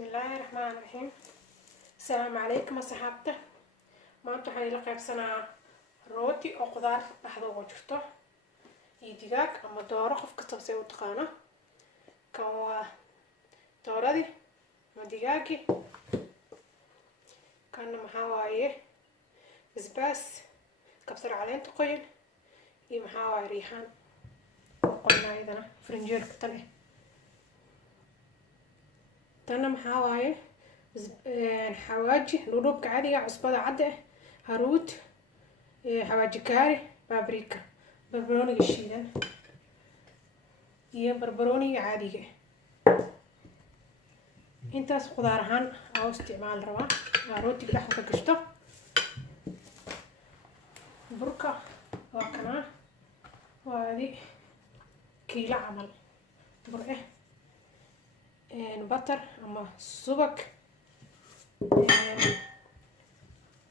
بسم الله الرحمن الرحيم. السلام عليكم أصحابته. maanta waxaan ila qaybsanaa rooti oo qudaar dhaxda ugu jirto iyo digaag ama dooro qof kasta say u taqaano. kan waa dooradii ama digaagii, kanna maxaa waaye basbaas, kabsar caleenta qoyan iyo maxaa waaye riixaan qoyna iyadana farinjeerka tan eh. tanna maxaa waaye xawaaji dhudhubka caadiga, cusbada cadda ah, haruud, xawaaji kaari, babrika, barbarooniga shiidan iyo barbarooniga caadiga. intaas qudaar ahaan aa u isticmaal rabaa aa rootiga dhexda ka gashto. burka waa kanaa, waa adi kiilo camal bur eh, batar ama subag,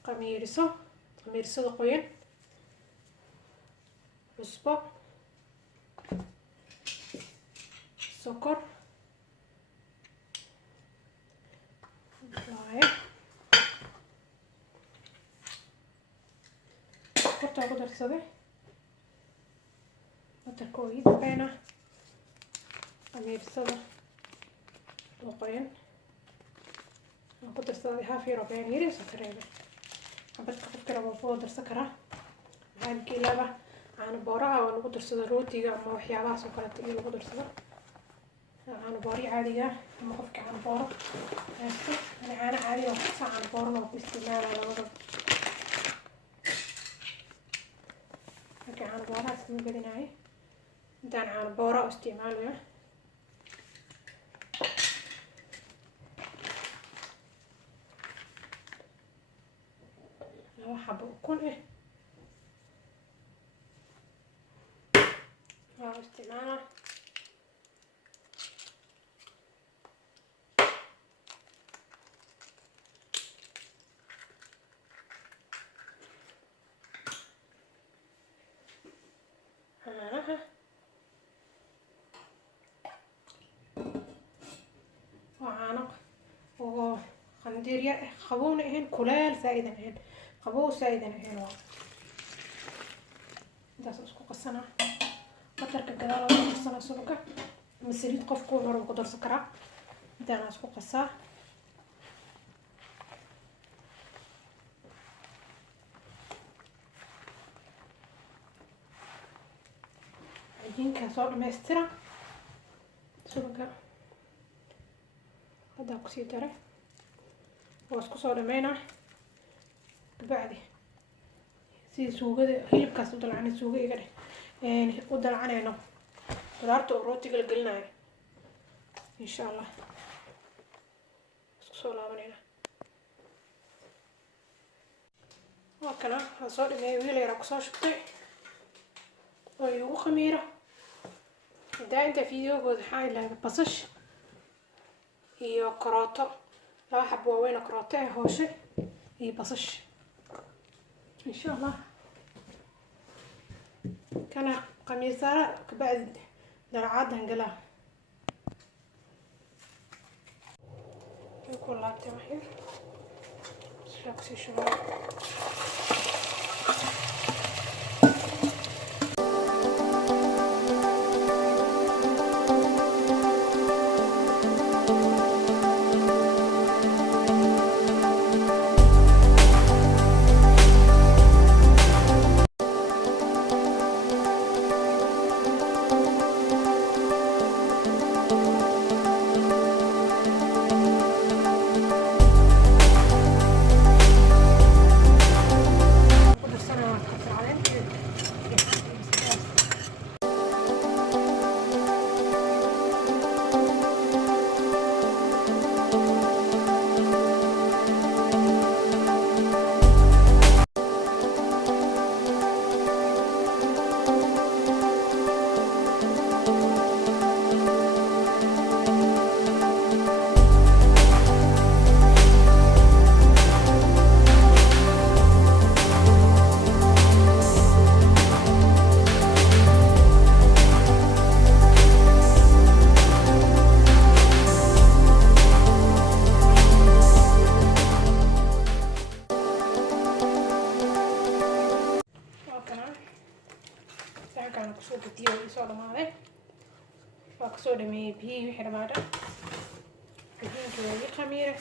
qamiirsada qoyan, cusbo, sokor sokortaa ku darsaday, batarka oo ii dambeena, qamiirsada oo qoyan aan ku darsaday haaf yar oo been yar soo kareebay. xabadka qofka rabo wuu darsan karaa. waxaan kiilaba caano booraha oo lagu darsado rootiga ama waxyaabahaas oo kale iyo lagu darsado. caano boori caadiga ama qofka caano booro haysto, ani caano caadi oo caano boorana ku isticmaalaa labada. marka caano booraha iskama badinayo, intaan caano boora u isticmaalayo. حبة ukun eh waa isticmaala. caanaha waa caano oo qandiir yar eh, qabowna ahayn, kuleel saa'idan ahayn, qabow saa'idan ahayn. waa intaas isku qasanaa. batarka gadaal oo qasanaa, subaga ama saliid qofku wuxuu ku darsan karaa. intaan isku qasaa. cajiinkaa soo dhamaystira. subaga haddaa kusii daray, waa isku soo dhameynaa. kabacdi sidii suugada hilibkaas u dalcanay suuga iga dheh u dalcanayno qudaarta oo rootiga la gelinayo insha allah. isku soo laabanayna. waa kana waan soo dhameeyay, wiil yaraa kusoo shubtay oo igu khamiiro. hadaa inta fideogooda waxaa ilaahda basash iyo karooto, laba xabo waaweyn oo karooto ee hooshay iyo basash insha allah. kana qamiirsara kabacdi dalcaad hangalaa ku laabtay waxyar sida kusii shubaa. sameeyey biyihii wixii dhammaadhan cajiinkii waa ii khamiire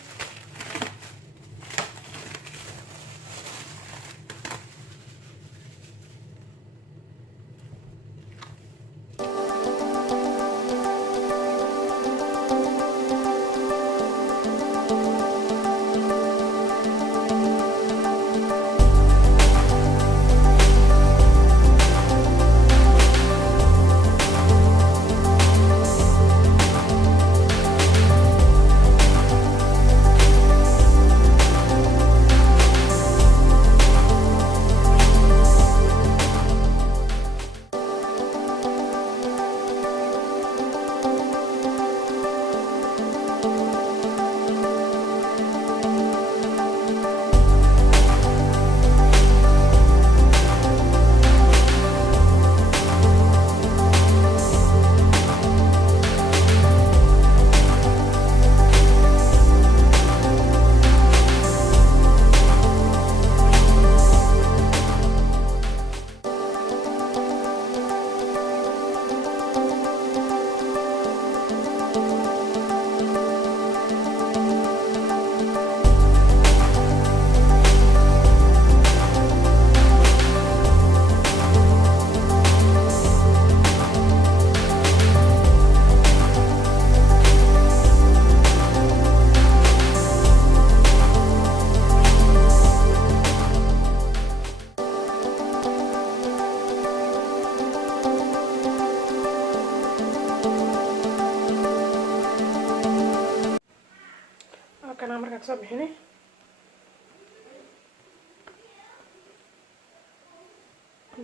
kana markaa kasoo bixinay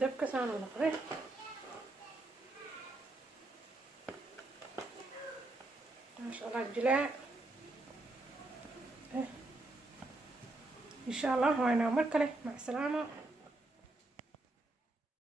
dabka saan u noqday maasha allah jilaac insha allah waynaa mar kale mac salaama